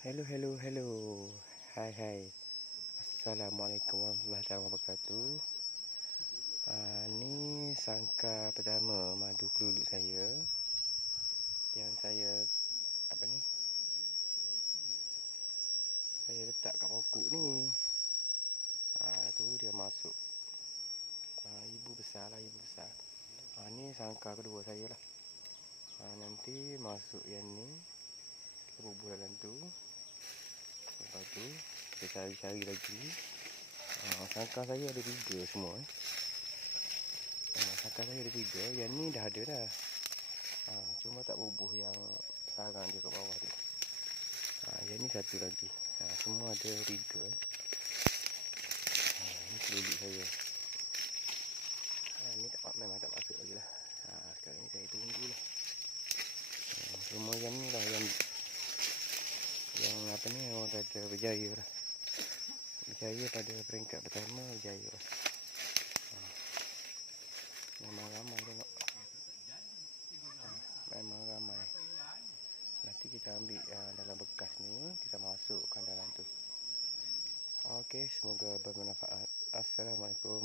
Hello, hello, hello. Hai, hai. Assalamualaikum warahmatullahi wabarakatuh. Ni sangkar pertama madu keluluk saya. Yang saya saya letak kat pokok ni. Tu dia masuk. Ibu besar lah, ibu besar. Ni sangkar kedua saya lah. Nanti masuk yang ni. Kita bubuh dalam tu. Lepas tu kita cari-cari lagi. Sangkar saya ada 3 semua. Sangkar saya ada 3. Yang ni dah ada dah. Cuma tak bubuh yang sarang dia kat bawah tu. Yang ni satu lagi. Semua ada 3. Ni keluluk saya. Ni memang tak masuk lagi lah. Sekarang ni saya tunggu lah. Semua yang ni lah yang orang kata berjaya lah. Berjaya pada peringkat pertama, berjaya lah. Memang ramai tengok. Memang ramai. Nanti kita ambil dalam bekas ni, kita masukkan dalam tu. Okey, semoga bermanfaat. Assalamualaikum.